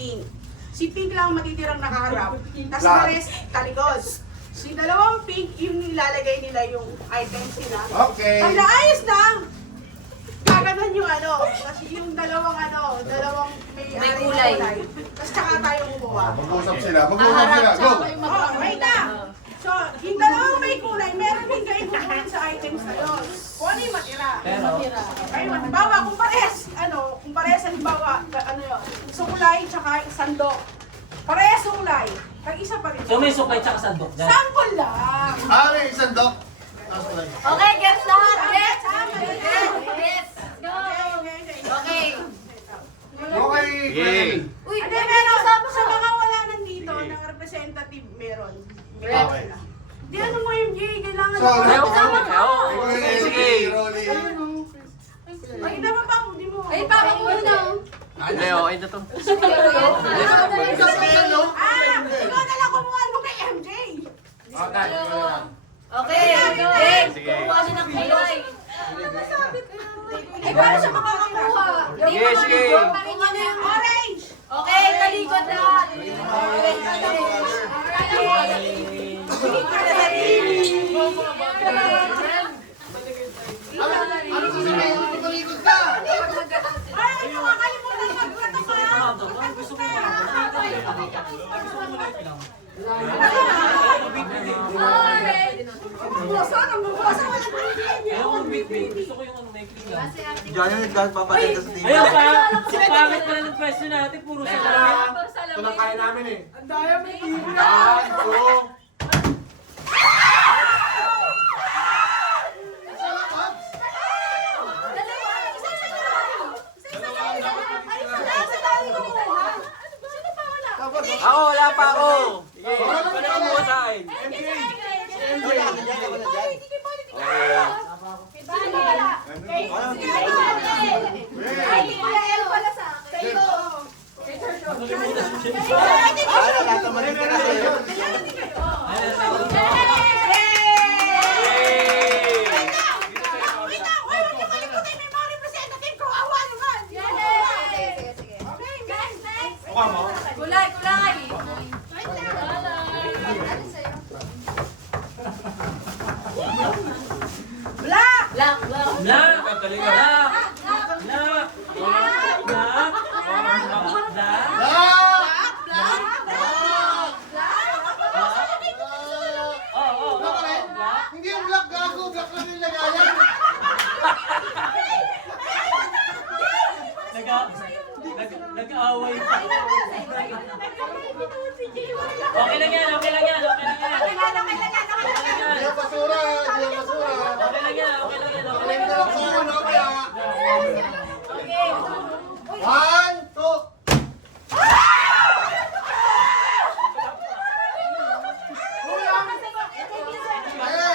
pink. Si pink lang matitirang nakaharap. Tapos pares talikod. Si dalawang pink, yung nilalagay nila yung items nila. Okay. Pag naayos na, kaganon yung kasi yung dalawang may kulay. Tapos tsaka tayo kumuha. Mag-usap sila. Mag-usap sila. Go! Oh, wait na! So, yung dalawang may kulay, meron din kayo kukunin sa items na yun. Kung ano yung matira. Kayo, halimbawa, kung parehas, halimbawa, yun, sukulay, tsaka sandok. Parehas sukulay. Tag-isa pa rin. So may suklay tsaka sandok dyan. Sample lang. May isang dok. Okay, gets lahat. Gets. Gets. Go. Okay. Okay. Yay! Uy, Hindi, meron. Sa mga wala nandito, ng representative, meron. Okay. Di ano mo yung Jay, kailangan So, na. Kasama ka. Sige! Rolly. Ay, dapat pa ako, di mo. Ay, parang muna. Hindi, okay na to. Ikaw na lang kumuha mo kay MJ. Okay, Sige. kukuha na ng kulay. Ay, paano siya makakakuha? Sige, sige. Kung ano yung Orange! okay, talikod lahat. Ano sasabihin mo? Tumalikod ka! Ay, nakakalimutan magplato ka. Gusto ko yung Buwasan, ang buwasan. Walang pinipili. Ayaw ko big. Gusto ko yung may lang. Diyan yung nagpapalita sa TV. Ayun pa! Pangit pala ng question natin. Puro sa lang. Ito lang kaya namin eh. Ang daya may TV. Ito. Ako, wala pa ako! Sige, ano mo sa akin? Ano, natamarin ka na sa'yo. Kulay. Black! Black. Black! Black! Hindi yung black gago. Black lang yung lagayan. Nag-aaway pa. Okay lang yan. Hindi yung basura. Hindi yung basura. Okay lang yan. Tingnan lang sa akin, mamaya. 1, 2.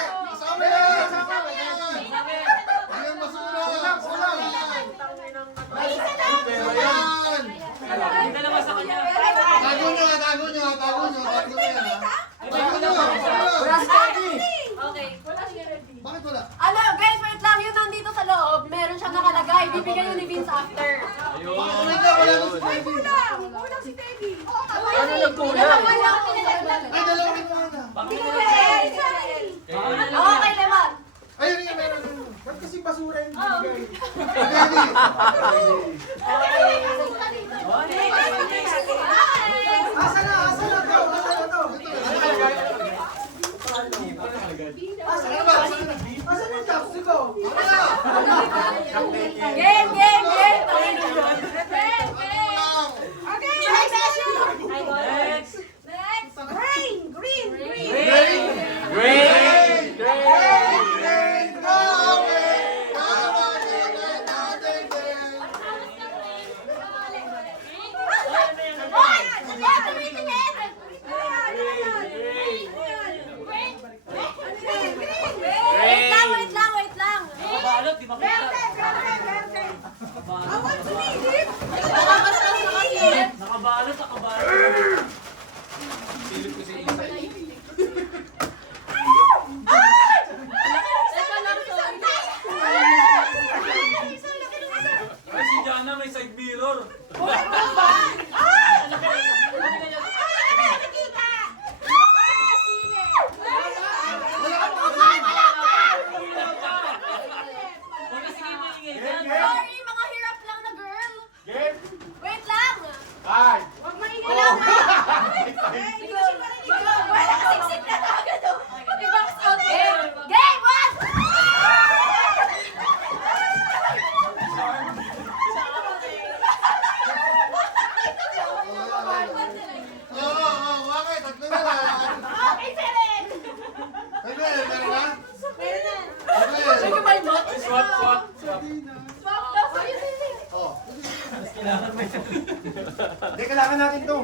Kasama yan. Hindi yung basura. Kulang. Pero yan. Hindi naman sa kanya. Tago nyo. Tago yan, ha? Tago nyo. Okay. Bakit wala? Guys, wait lang. Yung nandito sa loob, meron siyang nakalagay. Bibigyan yun ni Vince after. Bakit ulit na? Wala na si Teddy. Kulang si Teddy. Ano nagkulang? Ay, dalawin mo na. Okay naman. Ayun yung meron. Ba't kasi basura yung Teddy. Asa na to? Asa na yung chopstick ko? Game. Okay, next session. Next! Next. Green. Great! Wait lang. Nakabalot, di ba kita? Awan sumilip. Nakabalot. Silip ko si Isa. Ay, si Jana may side mirror. Laki kailangan natin to.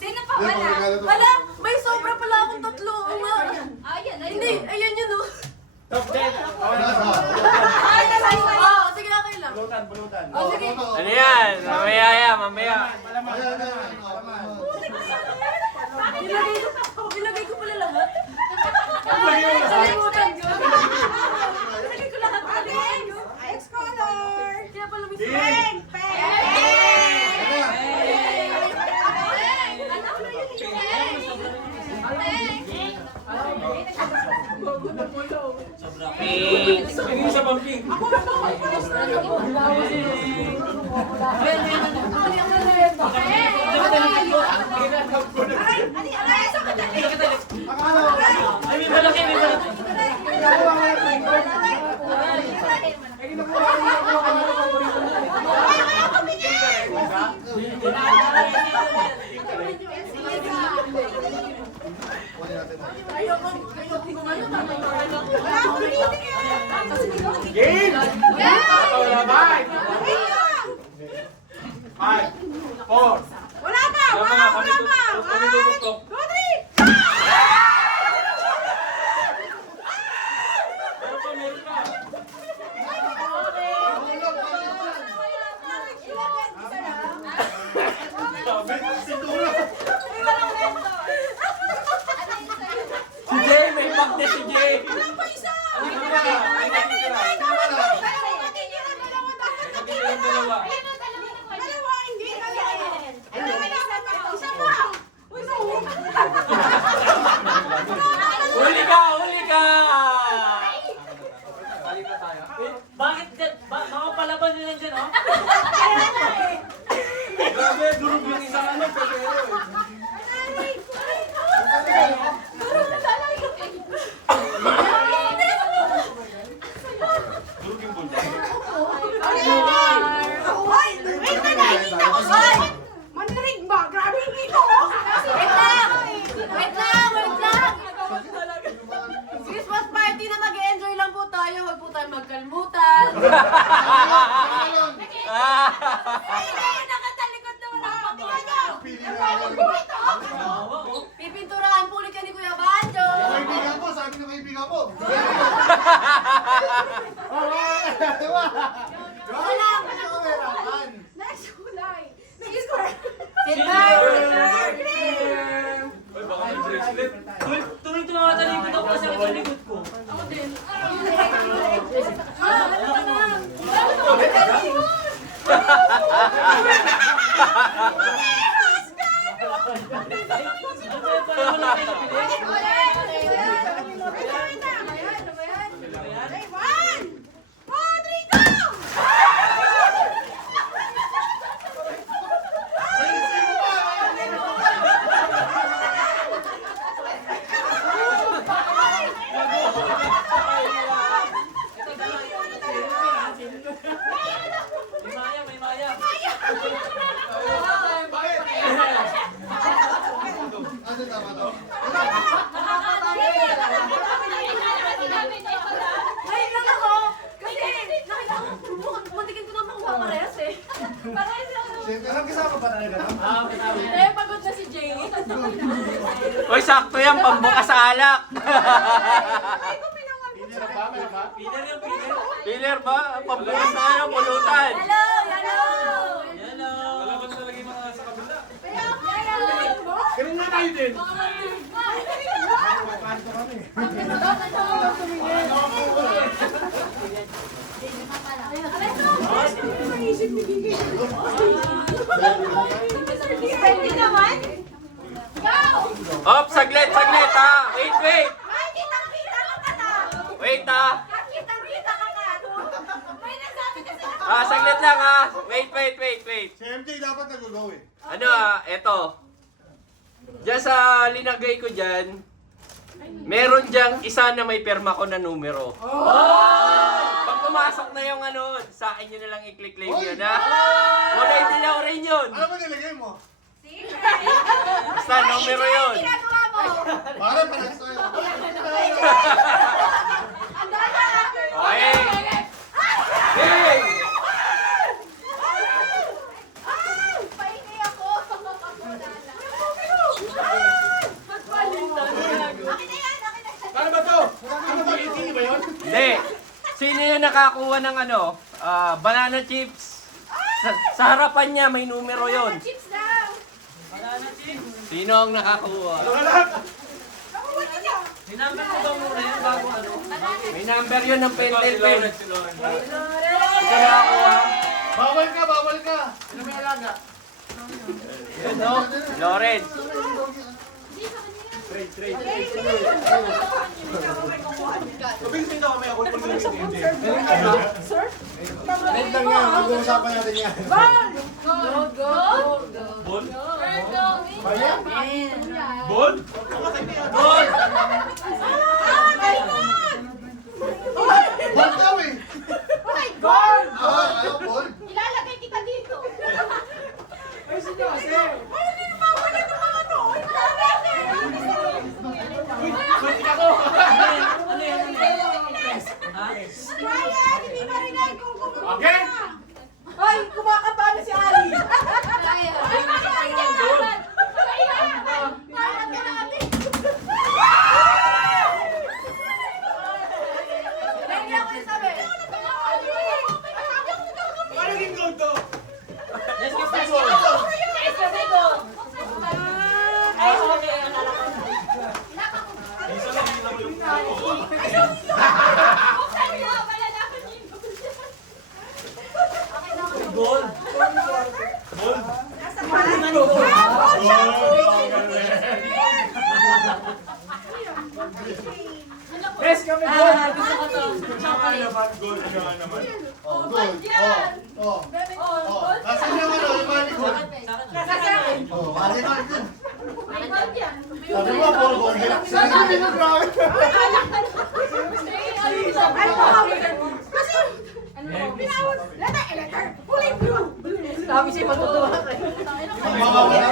Sino pa? Yan, Wala. regalo to. Wala, may sobra pala akong tatlo. Ayan. Hindi, ayan yun oh. Top 10. Oo, sige lang kayo lang. Bulutan. Oh, sige. Ano yan? Mamaya yan, mamaya. Ilagay ko pala lahat. Salimutan ko. Ilagay ko lahat. Next color. Kaya pala may Peng! Pink. Hindi sa pamping. Ay, may malaki, may malaki. Game! Labay! 5, 4, Wala pa! Wala pa! Kami tutok. 1, 2, 3! Meron pa, meron pa. Si Jay, may pack na si Jay. Wala pa isa! Dalawa. Dalawa, hindi. Isa pa! Huli ka, huli ka! Bakit dyan? Mga palaban nyo lang dyan, oh? Grabe, durog yung isang ano, pero Mandarig ba? Grabe yung ito! Wait lang! Christmas party na mag-enjoy lang po tayo. Huwag po tayo magkalmutan. Nakatalikod naman ako. Tingnan nyo! Pipinturahan po ulit yan ni Kuya Banjo. Kaibigan mo, sabi ng kaibigan mo. Next kulay! Next kulay! Uy, baka may bracelet. Tuloy tumawatan yung likod ako kasi sa likod ko. Ako din. May maya. Ano tama to? Ngayon lang ako. Kasi nakita ko, matikin ko naman kung parehas eh. Parehas lang ako. Anong kasama pa talaga? Eh, pagod na si Jay. Uy, sakto yan, pambukas sa alak. Peter yung Peter. Piler ba? Pambukas na ano, pulutan. Hello! Hello! Yan o. Kalaban talaga yung mga sa kabila. Ganun na tayo din. Pwede naman? Go! Op, saglit ha. Wait. Ay, kitang-kita ka ka na! Wait ha. Kitang-kita ka na! May nasabi kasi ako. Saglit lang ha. Wait. Si MJ dapat nag-go eh. Ano eto. Diyan sa linagay ko dyan, meron diyang isa na may perma ko na numero. Pag pumasok na yung ano, sa akin nyo na lang i-click claim yun ha. Wala yung dilaw rin yun. Ano ba nilagay mo? Basta numero yun. Ginagawa mo! Para palag sa'yo. Ang dala! Okay. Hey! Paingay ako! nakakuha ng ano, banana chips. Sa harapan niya may numero yon. Chips daw. Banana chips. Sino ang nakakuha? Hinamit ko ba muna yun bago ano? May number yon ng pentel pen. Si Lauren. Nakakuha. Bawal ka, bawal ka. Ano may alaga? Yun, no? Lawrence. Sabihin sa'yo kami ako pag hindi. Wait lang yan, mag-uusapan natin yan. Ball? Kaya? Ball? Ball! Ball daw eh. Goal! Ayaw, ball. Ilalagay kita dito. Ano yan? Ha? Ryan, hindi marinig kung kumakain. Okay? Ay, kumakanta na si Ali. Kaya. Ay, kaya. Hindi ako yung sabi. Ano yung goal to? Let's go, let's go. Ay, okay. Goal. Yes, kami goal. Gusto ko to. Naman, goal ka naman. Oh, goal. Oh, oh. Nasaan yung ano, yung malikot? Oh, malikot yun. Sabi mo, ball, ball. Sabi mo, grabe. Kasi, pinawag, letter, kulay blue. Sabi siya matutuwa ka. Ang mawawala.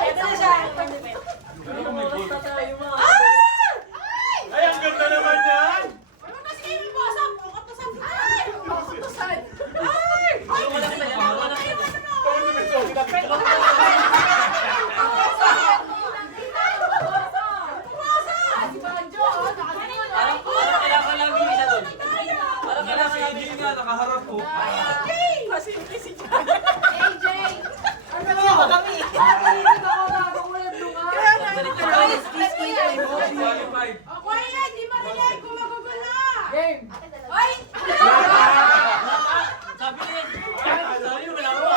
Ito na siya. Ay, ang ganda naman yan! Ano kasi kayo may basa? Kukutusan kita. Ay! Kukutusan. Ay! Wala ka na yan. Wala ka na. Kung sa beso, kinapit ko. Parang kailangan lang yung isa doon. Parang kailangan lang yung nga nakaharap ko. Qualified. Kuya, di marinig kung magugulo. Sabi niya. Sabi niya, wala ko.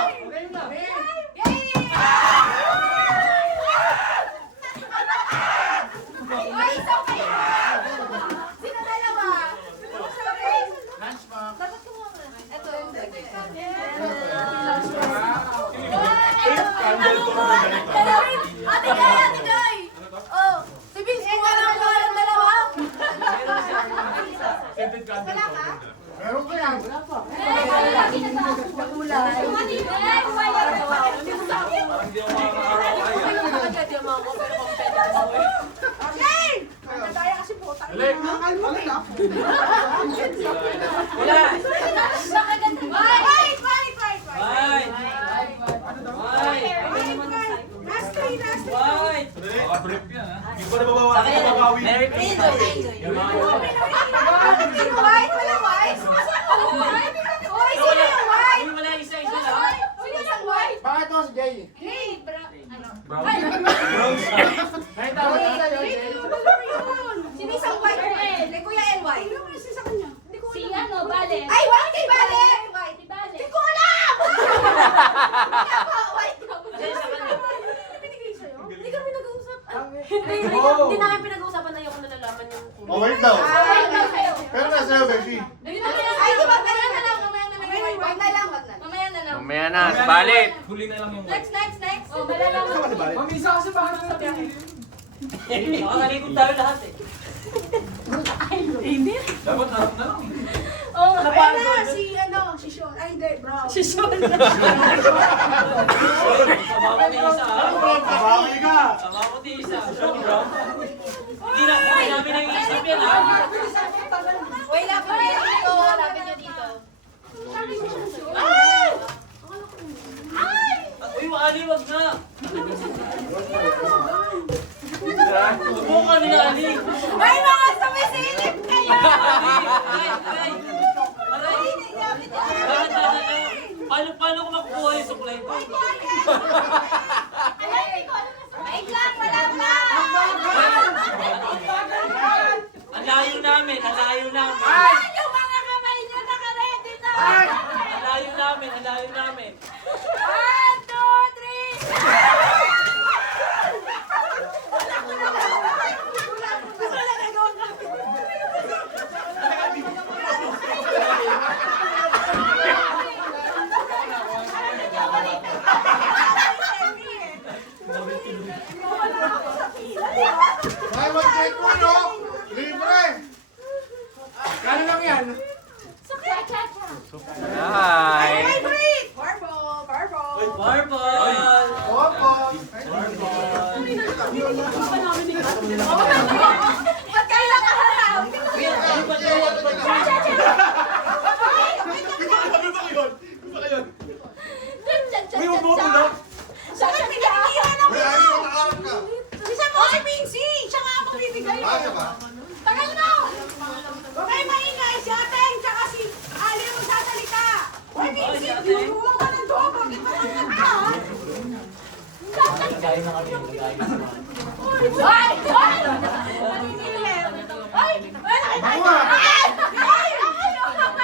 Sino dalawa? Lunch pa. Ate Guy! Oh, si Vince, kung ano ang walang dalawa? Scented candle to. Meron ka yan. Parang hindi ako makakakawa. Okay! Nagdadaya kasi puta. Alek. Kalma ka na. Wala. Wait! Bye. Bye. Last three. Bye. Nakatrip yan, ha? Hindi pa nababawi. Nababawi. Merry Christmas. Sino white? Wala white? Uy, sino yung white? Wala isa-isa lang. Sino yung white? Bakit mo si Jay? Hey, bro. Nakita ko na sa'yo, Jay. Sino isang white? Kay Kuya L.Y. Si ano, Bale. Ay, white kay Bale! White. Si Bale. Hindi ko alam! White ka. Kasi sa kanya. Hindi kami nag-uusap. Oh. Hindi namin pinag-uusapan na ayoko na nalaman yung Oh, wait daw. White daw kayo. Pero nasa iyo, Beshi. Ay, di ba? Mamaya na lang. Mamaya na lang. Wag na lang. Mamaya na lang. Mamaya na, balit. Huli na lang yung Next. Oh, malalaman. Saan ka si Bale? Mamisa kasi baka sa biyahe. Nakakalikod tayo lahat eh. Dapat harap na lang. Oh, Ayun na, si Sean. Ay, hindi, bro. Si Sean. Sama ko ni isa. Babawi ka! Sama ko ni isa. Sure, bro. Hindi namin nag-iisip yan, ha? Wait, lapit nyo dito. Lapit nyo dito. Uy, Ali, wag na. Subukan nila, Ali. May mga sumisilip kayo! Paano ko makukuha yung supply ko? Wait lang, wala pa! Ang layo namin, ang layo namin. Yung mga kamay niyo naka-ready na! Ang layo namin, ang layo namin. 1, 2, 3! Buy one, take one, oh! Libre! Kano lang yan? Hi! Barbol! Barbol! Barbol! Opo! Ba't kayo nakaharap? Uy, huwag mo tulog. Bakit pinagkikihan ako? Wala rin kung nakaharap ka. Bisa mo si Pincy! Siya nga ako bibigay. Kaya ba? Tagal na! Huwag kayo maingay! Si Ateng tsaka si Ali ang magsasalita! Hoy, Pincy! Huwag ka ng doon! Bakit ba naman ka? Makuha!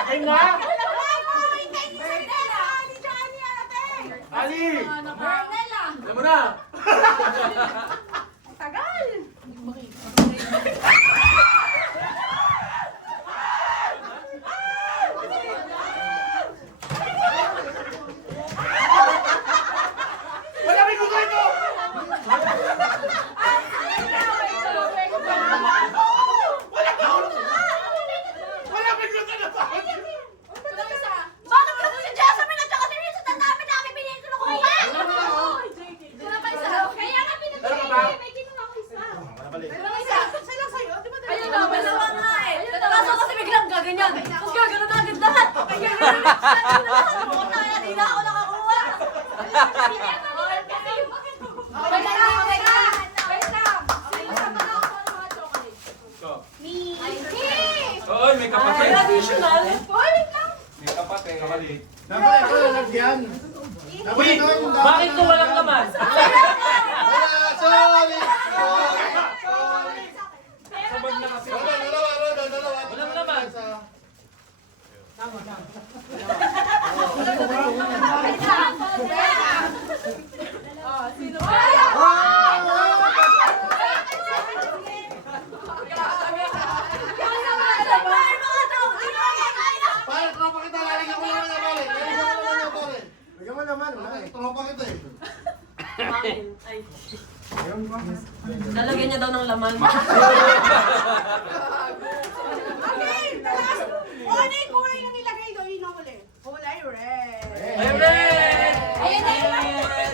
Ay nga! Ali! Ali! Alam mo na! Tagal! Wala may gusto ito! Wala may gusto na ba? Bakit kasi si Jessamine at saka si Rizzo ang dami namin binili ko kuya? Kaya nga pinag-ibig, may kinuha ko isa. Isa lang sa'yo, di ba? Ayun na, dalawa nga eh. Kaso kasi biglang gaganyan. Tapos gagano'n agad lahat. Ay, gagano'n lahat. Bukan na, di na ako nakakuha. Wait lang. Isa pa ako ng mga chocolate. Oy, may kapatid. Additional? Wait lang. May kapatid. Dapat ikaw lalagyan. Dapat Wait, ikaw yung bakit ko walang laman? Wala! Sorry! Sorry! Sabag na kasi. Dalawa. Walang laman. Pare, tropa kita. Lalagyan ko naman yung pare. Lagyan mo naman. Tropa kita eh. Lalagyan niya daw ng laman. Okay, talas. O, ano yung kulay na nilagay doon? Yun ang huli. Kulay red. Ay, red! Ayun na yun. Ay,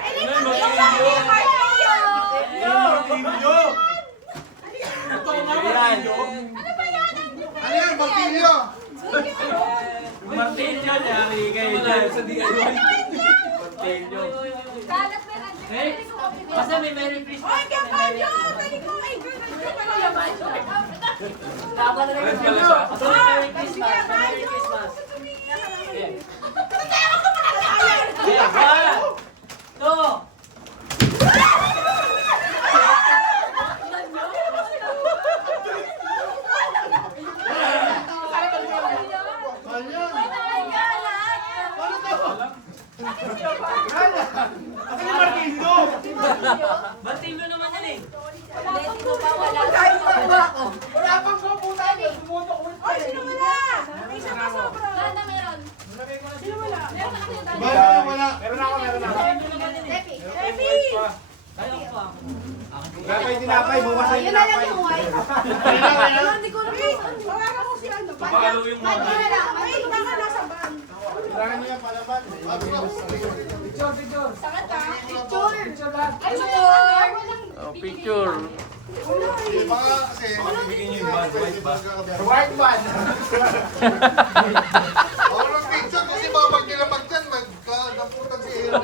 Ay, yung martilyo! martilyo! Martilyo! Ito nga, martilyo! Ano yan? Martilyo! Yung martilyo niya, kay dyan sa DIY. Martilyo. Kalat mo yan. Hey, basta may Merry Christmas. Oy, kapanyo! Dali ko! Ay, Tama na Red pala siya. Basta may Merry Christmas. Merry Christmas. Yeah, one, two. Mahal yan. Paano to? Asan yung martilyo? Martilyo naman yan eh. Wala pang pupunta. Sumuto ko. Oy, sino wala? May isa pa sobra. Sino wala? Wala. Meron ako. Debbie! Kaya ko pa. Tinapay, tinapay. Bukas na Yun na lang yung white. Hindi ko na Wait, tawagan ko si ano. Papalo yung mga. Wait, baka nasa van. Kailangan niyo yan palaban. Sangat ka. Ay, walang Oh, picture. Baka kasi... Bigyan niyo yung band, white ba? White one. Walang picture kasi baka pag nilapag dyan, magkadaputan si Hero.